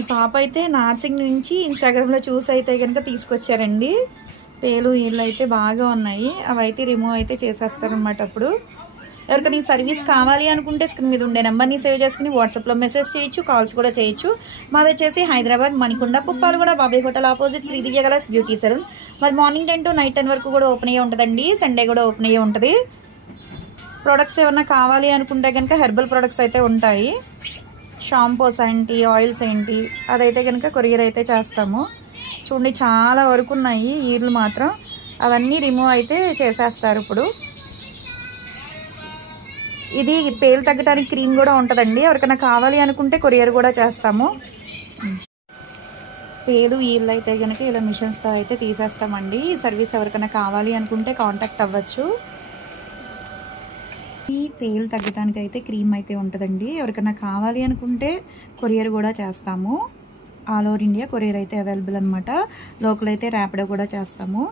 ఈ పాప అయితే నార్సింగ్ నుంచి ఇన్స్టాగ్రామ్లో చూసి అయితే కనుక తీసుకొచ్చారండి. పేలు వీళ్ళు అయితే బాగా ఉన్నాయి. అవి అయితే రిమూవ్ అయితే చేసేస్తారనమాట. అప్పుడు ఎవరికైనా ఈ సర్వీస్ కావాలి అనుకుంటే స్క్రీన్ మీద ఉండే నెంబర్ని సేవ్ చేసుకుని వాట్సాప్లో మెసేజ్ చేయొచ్చు, కాల్స్ కూడా చేయొచ్చు. మాది వచ్చేసి హైదరాబాద్ మణికొండ పుప్పాలగూడ బాబాయ్ హోటల్ ఆపోజిట్ శ్రీ దివ్య కలర్స్ బ్యూటీ సెలూన్. మాది మార్నింగ్ 10 to నైట్ 10 వరకు కూడా ఓపెన్ అయ్యి ఉంటుందండి. సండే కూడా ఓపెన్ అయ్యి ఉంటుంది. ప్రొడక్ట్స్ ఏమన్నా కావాలి అనుకుంటే కనుక హెర్బల్ ప్రొడక్ట్స్ అయితే ఉంటాయి. షాంపూస్ ఏంటి, ఆయిల్స్ ఏంటి, అదైతే కనుక కొరియర్ అయితే చేస్తాము. చూడండి చాలా వరకు ఉన్నాయి ఈర్లు మాత్రం. అవన్నీ రిమూవ్ అయితే చేసేస్తారు. ఇప్పుడు ఇది పేలు తగ్గడానికి క్రీమ్ కూడా ఉంటుందండి. ఎవరికైనా కావాలి అనుకుంటే కొరియర్ కూడా చేస్తాము. పేలు ఈర్లు అయితే కనుక ఇలా మిషన్స్తో అయితే తీసేస్తామండి. ఈ సర్వీస్ ఎవరికైనా కావాలి అనుకుంటే కాంటాక్ట్ అవ్వచ్చు. ఈ పేలు తగ్గడానికి అయితే క్రీమ్ అయితే ఉంటుందండి. ఎవరికైనా కావాలి అనుకుంటే కొరియర్ కూడా చేస్తాము. ఆల్ ఓవర్ ఇండియా కొరియర్ అయితే అవైలబుల్ అనమాట. లోకల్ అయితే ర్యాపిడో కూడా చేస్తాము.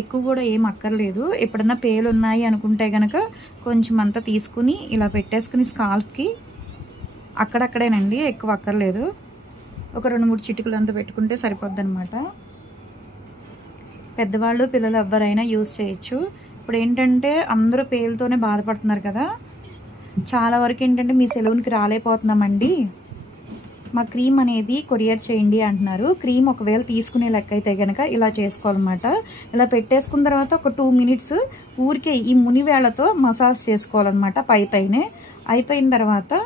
ఎక్కువ కూడా ఏం అక్కర్లేదు. ఎప్పుడన్నా పేలు ఉన్నాయి అనుకుంటే కనుక కొంచెం అంతా తీసుకుని ఇలా పెట్టేసుకుని స్కాల్ఫ్కి అక్కడక్కడేనండి, ఎక్కువ అక్కర్లేదు. ఒక 2-3 చిటికలు అంతా పెట్టుకుంటే సరిపోద్ది అనమాట. పెద్దవాళ్ళు పిల్లలు ఎవరైనా యూజ్ చేయొచ్చు. ఇప్పుడు ఏంటంటే అందరూ పేలుతోనే బాధపడుతున్నారు కదా. చాలా వరకు ఏంటంటే మీ సెలూన్కి రాలేకపోతున్నామండి, మా క్రీమ్ అనేది కొరియర్ చేయండి అంటున్నారు. క్రీమ్ ఒకవేళ తీసుకునే లెక్క అయితే కనుక ఇలా చేసుకోవాలన్నమాట. ఇలా పెట్టేసుకున్న తర్వాత ఒక 2 minutes ఊరికే ఈ ముని వేళ్లతో మసాజ్ చేసుకోవాలన్నమాట. పైనే అయిపోయిన తర్వాత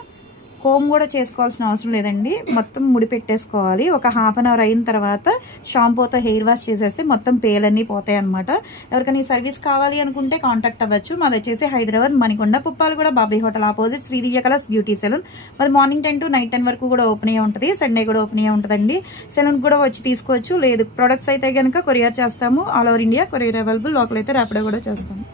కోమ్ కూడా చేసుకోవాల్సిన అవసరం లేదండి. మొత్తం ముడి పెట్టేసుకోవాలి. ఒక 1/2 hour అయిన తర్వాత షాంపూతో హెయిర్ వాష్ చేసేస్తే మొత్తం పేలన్నీ పోతాయి అనమాట. ఎవరికైనా ఈ సర్వీస్ కావాలి అనుకుంటే కాంటాక్ట్ అవ్వచ్చు. మాది వచ్చేసి హైదరాబాద్ మణికొండ పుప్పాలగూడ బాబాయ్ హోటల్ ఆపోజిట్ శ్రీ దివ్య కలర్స్ బ్యూటీ సెలూన్. మాది మార్నింగ్ 10 to నైట్ 10 వరకు కూడా ఓపెన్ అయ్యి ఉంటుంది. సండే కూడా ఓపెన్ అయ్యి ఉంటుందండి. సెలూన్ కూడా వచ్చి తీసుకోవచ్చు. లేదు ప్రొడక్ట్స్ అయితే కనుక కొరియర్ చేస్తాము. All over India courier available. Local అయితే ర్యాపిడో కూడా చేస్తాము.